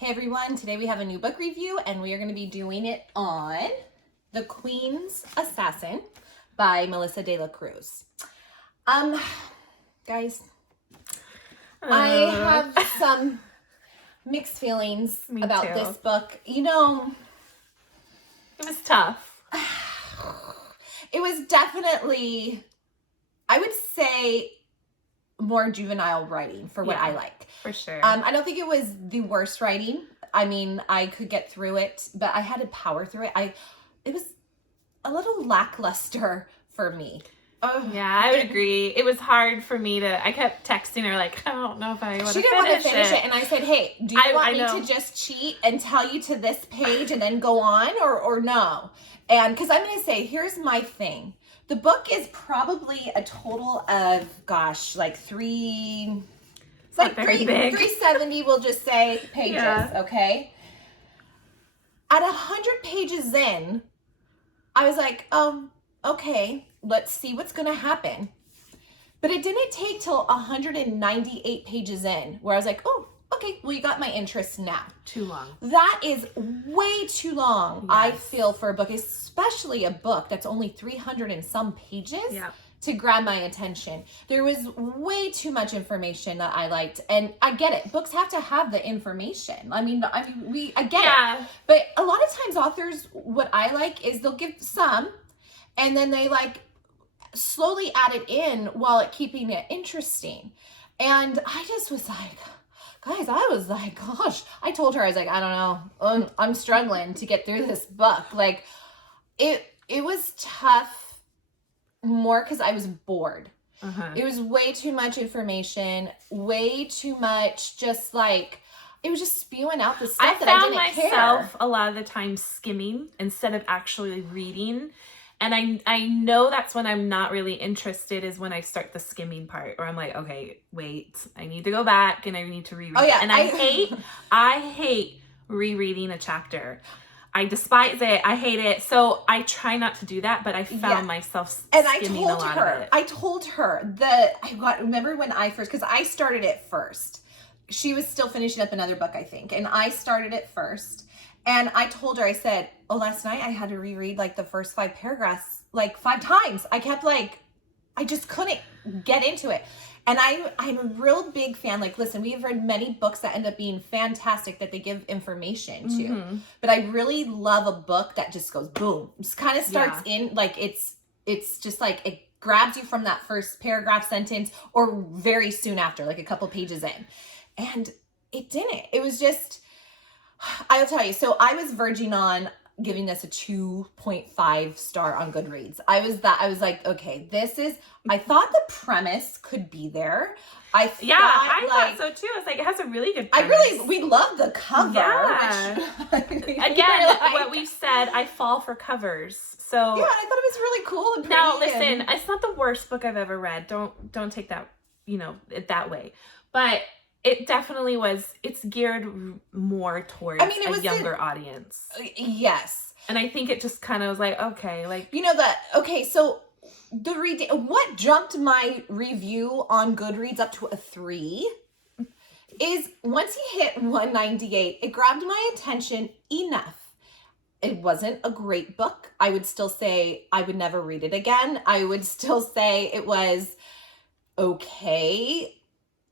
Hey everyone, today we have a new book review and we are going to be doing it on The Queen's Assassin by Melissa De La Cruz. Guys, I have some mixed feelings about this book. You know, it was tough. It was definitely, I would say, more juvenile writing for what I like. For sure. I don't think it was the worst writing. I mean, I could get through it, but I had to power through it. It was a little lackluster for me. Yeah, I would agree. It was hard for me I kept texting her like, I don't know if I want to finish it. She didn't want to finish it. And I said, hey, do you want me to just cheat and tell you to this page and then go on or no? And because I'm going to say, here's my thing. The book is probably a total of, like 370, we'll just say, pages, okay? At 100 pages in, I was like, okay, let's see what's going to happen. But it didn't take till 198 pages in where I was like, oh, okay, well, you got my interest now. Too long. That is way too long, yes. I feel, for a book, especially a book that's only 300 and some pages to grab my attention. There was way too much information that I liked. And I get it. Books have to have the information. I get it. But a lot of times authors, what I like is they'll give some and then they slowly add it in while keeping it interesting. And I just was like, guys, I was like, gosh, I told her, I was like, I don't know. I'm struggling to get through this book. Like it was tough more because I was bored. It was way too much information, way too much, just like, it was just spewing out the stuff that I didn't care. I found myself a lot of the time skimming instead of actually reading. And I know that's when I'm not really interested, is when I start the skimming part, or I'm like, okay, wait, I need to go back and I need to reread it. And I hate rereading a chapter. I despise it. I hate it. So I try not to do that, but I found myself skimming a lot of it. I told her remember when I first, because I started it first. She was still finishing up another book, I think. And I started it first. And I told her, I said, last night I had to reread the first 5 paragraphs 5 times. I kept I just couldn't get into it. And I'm a real big fan. Listen, we've read many books that end up being fantastic that they give information to. But I really love a book that just goes boom. Just kind of starts in, it's just it grabs you from that first paragraph, sentence, or very soon after, a couple pages in. And it didn't. It was just, I'll tell you. So I was verging on giving this a 2.5 star on Goodreads. I was like, okay, I thought the premise could be there. I thought so too. I was like, it has a really good premise. We love the cover. Yeah. Again, what we've said, I fall for covers. So yeah, and I thought it was really cool and pretty. Now listen, it's not the worst book I've ever read. Don't take that, it that way. But it definitely was. It's geared more towards a younger audience. Yes. And I think it just kind of was like, okay, so what jumped my review on Goodreads up to a 3 is once he hit 198, it grabbed my attention enough. It wasn't a great book. I would still say I would never read it again. I would still say it was okay.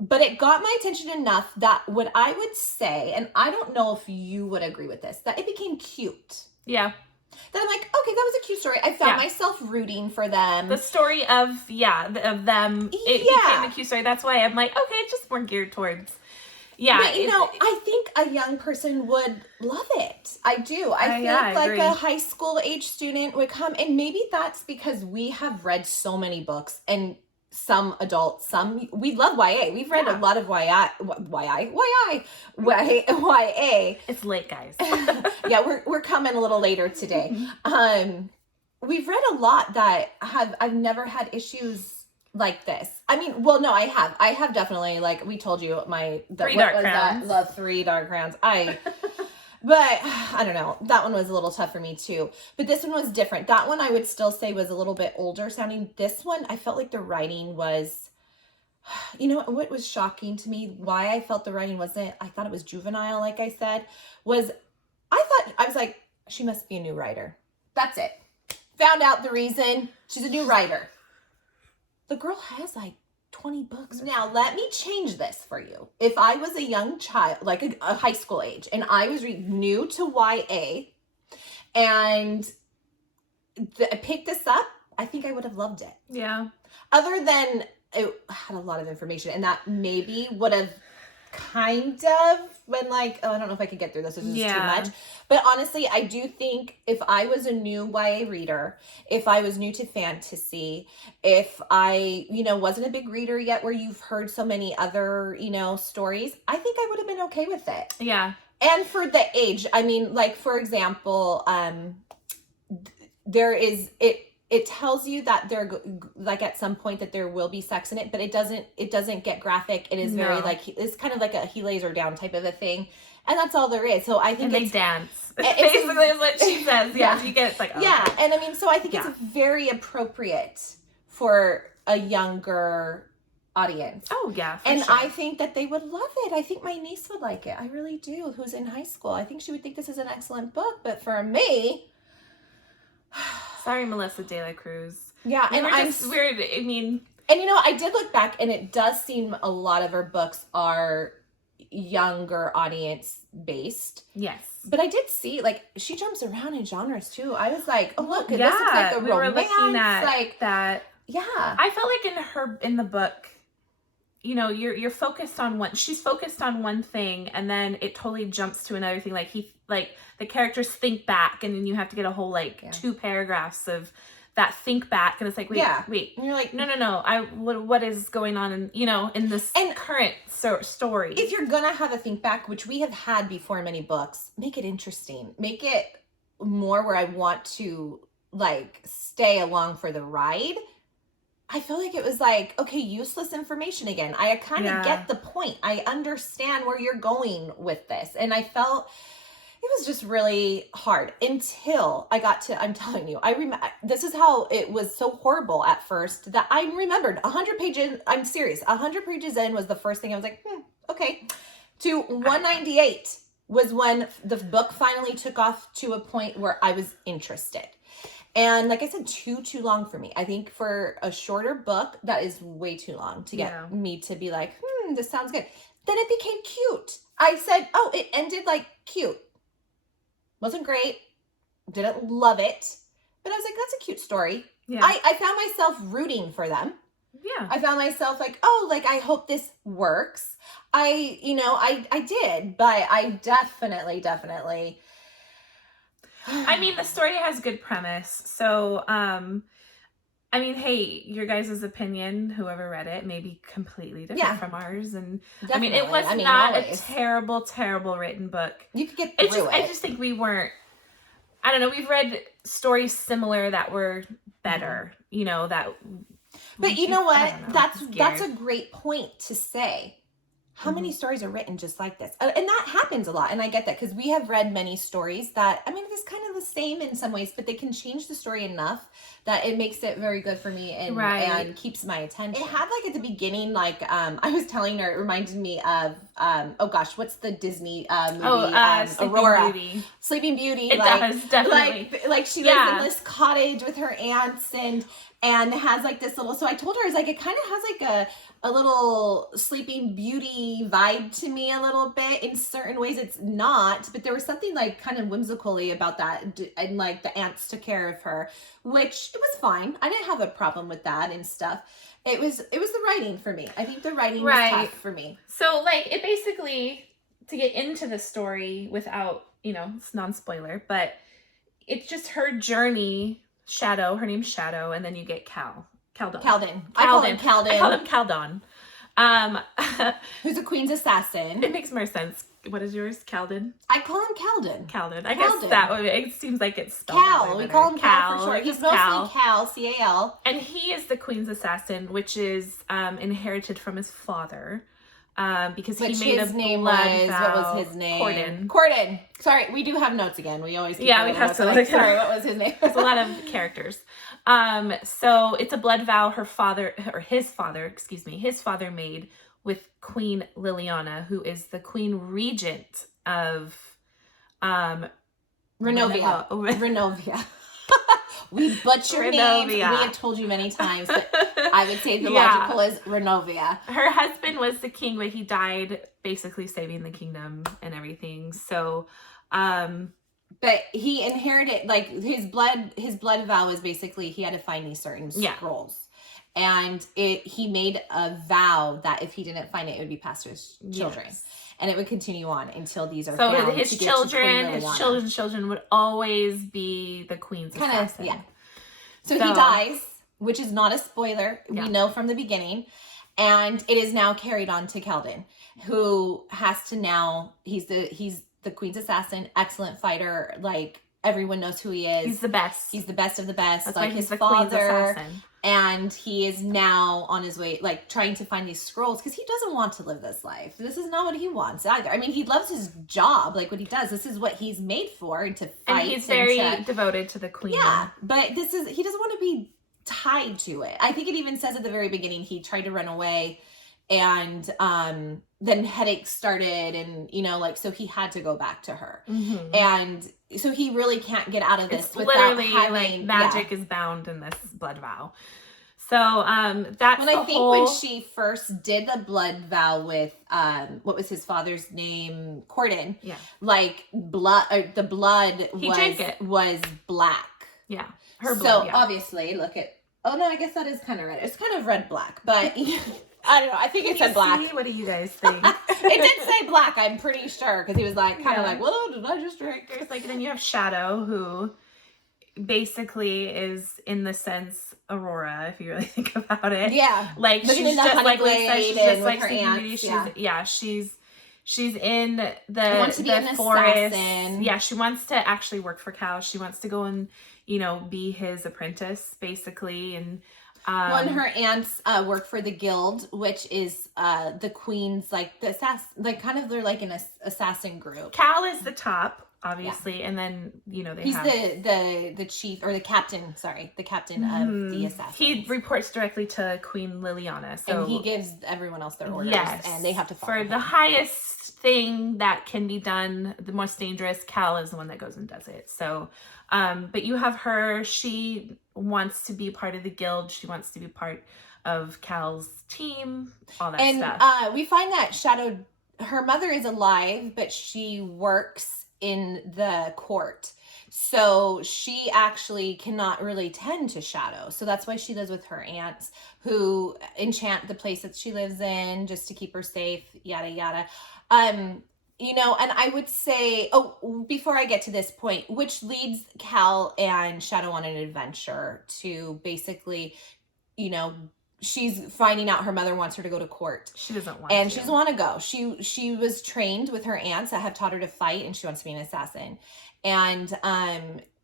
But it got my attention enough that what I would say, and I don't know if you would agree with this, that it became cute. Yeah. That I'm like, okay, that was a cute story. I found myself rooting for them. The story of them, it became a cute story. That's why I'm like, okay, it's just more geared towards, But, I think a young person would love it. I do. I feel a high school age student would come, and maybe that's because we have read so many books, and some adults, we love YA. We've read a lot of YA. It's late, guys. Yeah, we're coming a little later today. We've read a lot that I've never had issues like this. I mean, well, no, I have. I have definitely, we told you, 3 Dark Crowns. Love 3 Dark Crowns. But I don't know. That one was a little tough for me too. But this one was different. That one I would still say was a little bit older sounding. This one, I felt like the writing was You know what was shocking to me, why I felt the writing wasn't, I thought it was juvenile, like I said, was I was like, she must be a new writer. That's it. Found out the reason. She's a new writer. The girl has like 20 books. Now, let me change this for you. If I was a young child, like a high school age, and I was new to YA, and I picked this up, I think I would have loved it. Yeah. Other than it had a lot of information, and that maybe would have kind of been like, oh, I don't know if I could get through this. This is too much. But honestly, I do think if I was a new YA reader, if I was new to fantasy, if I, wasn't a big reader yet where you've heard so many other, stories, I think I would have been okay with it. Yeah. And for the age, I mean, like, for example, there is, it tells you that like at some point that there will be sex in it, but it doesn't get graphic. It is very like, it's kind of like a he lays her down type of a thing. And that's all there is. So I think they dance. Basically is what she says. Yeah. You get it's like, oh, yeah. okay. And I mean, so I think it's very appropriate for a younger audience. Oh yeah. And sure. I think that they would love it. I think my niece would like it. I really do. Who's in high school. I think she would think this is an excellent book, but for me, sorry, Melissa De La Cruz. Yeah, and I'm just weird. I mean, and I did look back, and it does seem a lot of her books are younger audience based. Yes, but I did see like she jumps around in genres too. I was like, oh look, this looks like a romance. Were looking at like that. Yeah, I felt like in the book, you're focused on one. She's focused on one thing, and then it totally jumps to another thing. Like the characters think back, and then you have to get a whole 2 paragraphs of that think back, and it's like wait. And you're like, no. What is going on in this current story? If you're gonna have a think back, which we have had before in many books, make it interesting. Make it more where I want to stay along for the ride. I feel like it was okay, useless information again. I kind of get the point. I understand where you're going with this. And I felt it was just really hard until I got to, I'm telling you, I remember, this is how it was so horrible at first that I remembered 100 pages, I'm serious, 100 pages in was the first thing I was like, okay. To 198 was when the book finally took off to a point where I was interested. And like I said, too long for me. I think for a shorter book, that is way too long to get me to be like, this sounds good. Then it became cute. I said, oh, it ended cute. Wasn't great. Didn't love it. But I was like, that's a cute story. Yeah. I found myself rooting for them. Yeah. I found myself I hope this works. I did, but I definitely I mean, the story has good premise. So, I mean, hey, your guys' opinion, whoever read it, may be completely different from ours. And definitely. I mean, it was not always. A terrible written book. You could get through it. I just think we weren't, I don't know, we've read stories similar that were better, that. But you know what? That's a great point to say. How many stories are written just like this? And that happens a lot. And I get that because we have read many stories that, I mean, it's kind of the same in some ways, but they can change the story enough that it makes it very good for me and keeps my attention. It had at the beginning, I was telling her, it reminded me of, oh gosh, what's the Disney movie? Aurora. Sleeping Beauty. It does, definitely. She lives in this cottage with her aunts and has this little, so I told her, it kind of has a little Sleeping Beauty vibe to me a little bit. In certain ways it's not, but there was something kind of whimsically about that, and the aunts took care of her, which it was fine. I didn't have a problem with that and stuff. It was the writing for me. I think the writing was tough for me. So it basically, to get into the story without, it's non-spoiler, but it's just her journey. Shadow, her name's Shadow, and then you get Caldon. I call him Caldon. I call him Caldon. Who's a queen's assassin. It makes more sense. What is yours? Caldon? I call him Caldon. Caldon. I guess that way. It seems like it's spelled Cal. We call him Cal for short. He's mostly Cal, C-A-L. And he is the queen's assassin, which is inherited from his father. because Which he made his a name blood was, vow. what was his name? Corden. Corden. Sorry, we do have notes again. We always keep we going have notes. to Like, look. sorry, what was his name? There's a lot of characters. So it's a blood vow his father made with Queen Liliana, who is the Queen Regent of Renovia. Renovia. We butcher names. We have told you many times, but I would say the logical is Renovia. Her husband was the king, but he died basically saving the kingdom and everything. So, but he inherited, like, his blood vow was basically he had to find these certain scrolls. And he made a vow that if he didn't find it, it would be passed to his children. Yes. And it would continue on until these are found. So his children's children would always be the queen's assassin. Yeah. So he dies, which is not a spoiler. Yeah. We know from the beginning. And it is now carried on to Keldon, who has to now, he's the queen's assassin, excellent fighter. Like, everyone knows who he is. He's the best. He's the best of the best. That's like why he's his the father. Queen's assassin. And he is now on his way, like, trying to find these scrolls because he doesn't want to live this life. This is not what he wants either. I mean, he loves his job, like what he does. This is what he's made for, to fight. And he's very devoted to the queen. Yeah, but he doesn't want to be tied to it. I think it even says at the very beginning he tried to run away, and then headaches started, and so he had to go back to her. Mm-hmm. And so he really can't get out of this it's without literally having, like magic is bound in this blood vow. So that's when I think when she first did the blood vow with what was his father's name, Corden. Yeah, like the blood was black. Yeah, her blood. So obviously, look at. Oh no, I guess that is kind of red. It's kind of red black, but. I don't know. I think it said black. What do you guys think? It did say black. I'm pretty sure because he was like kind of like, well, did I just drink? There's like then you have Shadow, who basically is in the sense Aurora, if you really think about it. Yeah, like she's just like Lisa. She's just like her aunts. She's in the forest. Assassin. Yeah, she wants to actually work for Cal. She wants to go and be his apprentice basically, and. One, her aunts work for the guild, which is the queen's like the like kind of they're like an assassin group. Cal is the top, obviously, and then he's the chief or the captain. Sorry, the captain of the assassins. He reports directly to Queen Liliana, so and he gives everyone else their orders, and they have to follow for him. The highest thing that can be done, the most dangerous. Cal is the one that goes and does it. So. But you have her, she wants to be part of the guild. She wants to be part of Cal's team, all that stuff. And we find that Shadow, her mother is alive, but she works in the court. So she actually cannot really tend to Shadow. So that's why she lives with her aunts who enchant the place that she lives in just to keep her safe, yada, yada. And I would say, before I get to this point, which leads Cal and Shadow on an adventure to basically, she's finding out her mother wants her to go to court. She doesn't want and she doesn't want to go. She was trained with her aunts that have taught her to fight, and she wants to be an assassin. And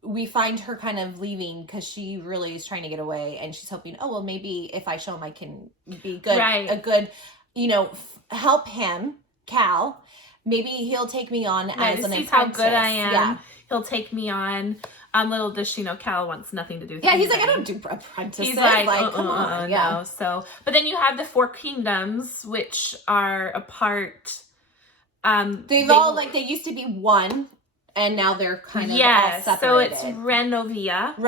we find her kind of leaving because she really is trying to get away, and she's hoping, maybe if I show him I can be good, a good, help him, Cal. Maybe he'll take me on as an apprentice. How good I am. Yeah. He'll take me on. Little does she know, Cal wants nothing to do with he's like, I don't do apprentices. He's like come on. Yeah. No. So, but then you have the 4 kingdoms, which are a part. They used to be one, and now they're kind of all separated. So it's Renovia.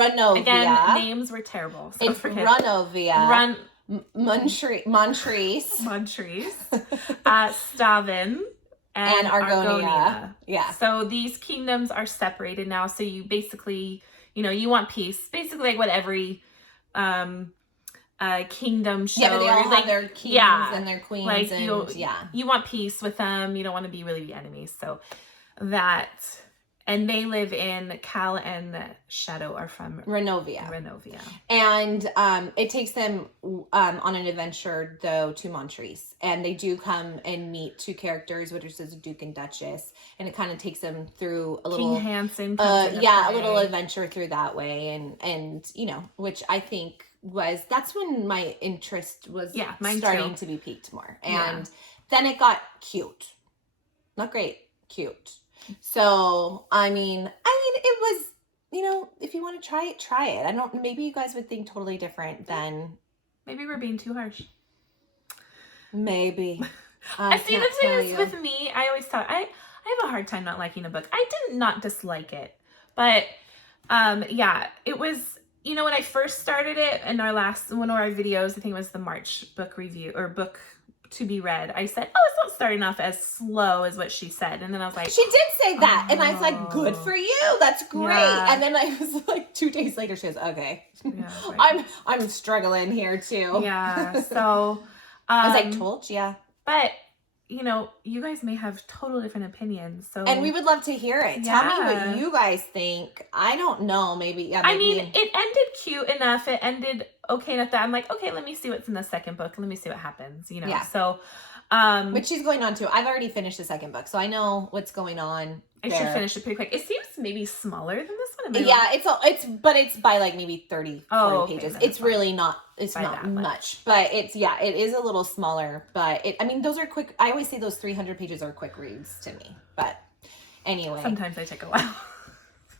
Again, names were terrible. So it's Renovia. Montrese. Stavin. And Argonia. Yeah. So these kingdoms are separated now. So you basically, you want peace. Basically like what every kingdom show. Yeah, but they all have their kings and their queens. Like you want peace with them. You don't want to be really enemies. So that, and they live in Cal and Shadow are from Renovia. And it takes them on an adventure, though, to Montrese. And they do come and meet 2 characters, which is a Duke and Duchess. And it kind of takes them through a little... King Hansen. a little adventure through that way. And which I think that's when my interest was starting to be piqued more. And... then it got cute. Not great, cute. So, I mean, it was, if you want to try it, try it. Maybe you guys would think totally different than. Maybe we're being too harsh. Maybe. I see, the thing is with me, I always thought, I have a hard time not liking a book. I did not dislike it, but yeah, it was, when I first started it in one of our videos, I think it was the March book review or book to be read, I said, oh, it's not starting off as slow as what she said. And then I was like, she did say that. And I was like, good for you. That's great. Yeah. And then I was like, 2 days later, she goes, okay, yeah, right. I'm struggling here too. Yeah. So I was like, told ya. But you guys may have total different opinions. So, and we would love to hear it. Yeah. Tell me what you guys think. I don't know. Maybe. Yeah. I mean, it ended cute enough. It ended okay enough that I'm like, okay, let me see what's in the second book. Let me see what happens. Yeah. So, which she's going on to. I've already finished the second book, so I know what's going on. I should finish it pretty quick. It seems maybe smaller than this one. Yeah, it's by like maybe 30, 40 pages. It's really not. It's not much, but it is a little smaller. But those are quick. I always say those 300 pages are quick reads to me. But anyway, sometimes they take a while.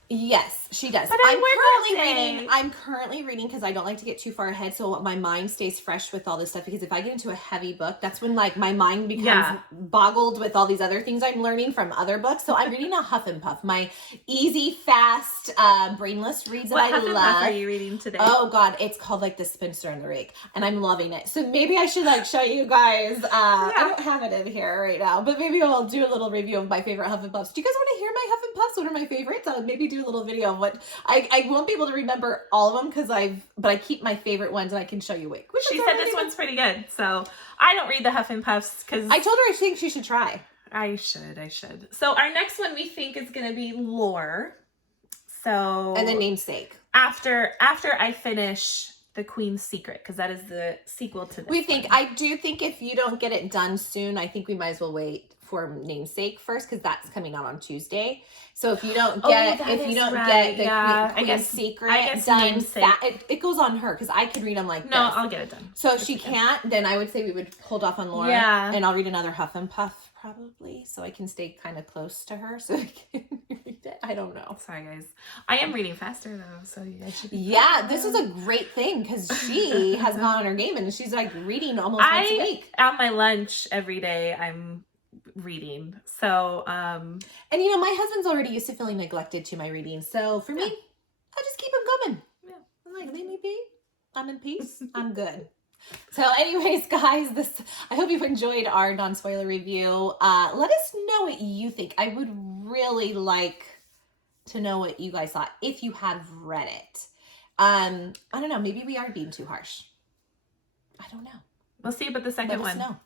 Yes, she does. But I'm currently reading because I don't like to get too far ahead, so my mind stays fresh with all this stuff. Because if I get into a heavy book, that's when like my mind becomes boggled with all these other things I'm learning from other books. So I'm reading a Huff and Puff, my easy, fast, brainless reads that I love. What Huff and Puff are you reading today? Oh God, it's called like The Spinster and the Rake, and I'm loving it. So maybe I should like show you guys. I don't have it in here right now, but maybe I'll do a little review of my favorite Huff and Puffs. Do you guys want to hear my Huff and Puffs? What are my favorites? I'll maybe do a little video of what I won't be able to remember all of them but I keep my favorite ones and I can show you which. She said this one's pretty good, so I don't read the Huff and Puffs because I told her I think she should try. I should. So our next one we think is gonna be Lore. So and then Namesake. After I finish The Queen's Secret, because that is the sequel to this. I do think if you don't get it done soon, I think we might as well wait for Namesake first because that's coming out on Tuesday. So if you don't get the Queen's Secret done, it goes on her because I could read them like no, this. I'll get it done. So if she can't, then I would say we would hold off on Laura. Yeah, and I'll read another Huff and Puff probably, so I can stay kind of close to her so I can read it. I don't know. Sorry guys, I am reading faster though, so you guys should. This is a great thing because she has gone on her game and she's like reading almost once a week. On my lunch every day, I'm reading. So and my husband's already used to feeling neglected to my reading, so for me I just keep him coming. I'm like, leave me be, I'm in peace. I'm good. So anyways, guys, I hope you've enjoyed our non-spoiler review. Let us know what you think. I would really like to know what you guys thought if you have read it. I don't know, maybe we are being too harsh. I don't know. We'll see about the second one. Know.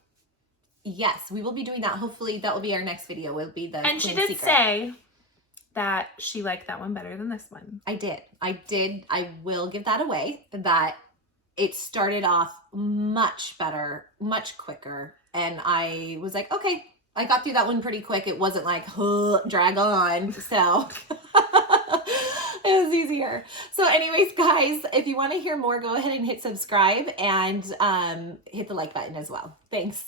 Yes, we will be doing that. Hopefully that will be our next video. Will be the And she did say that she liked that one better than this one. I did. I will give that away. That it started off much better, much quicker. And I was like, okay, I got through that one pretty quick. It wasn't like, drag on. So it was easier. So anyways, guys, if you want to hear more, go ahead and hit subscribe and hit the like button as well. Thanks.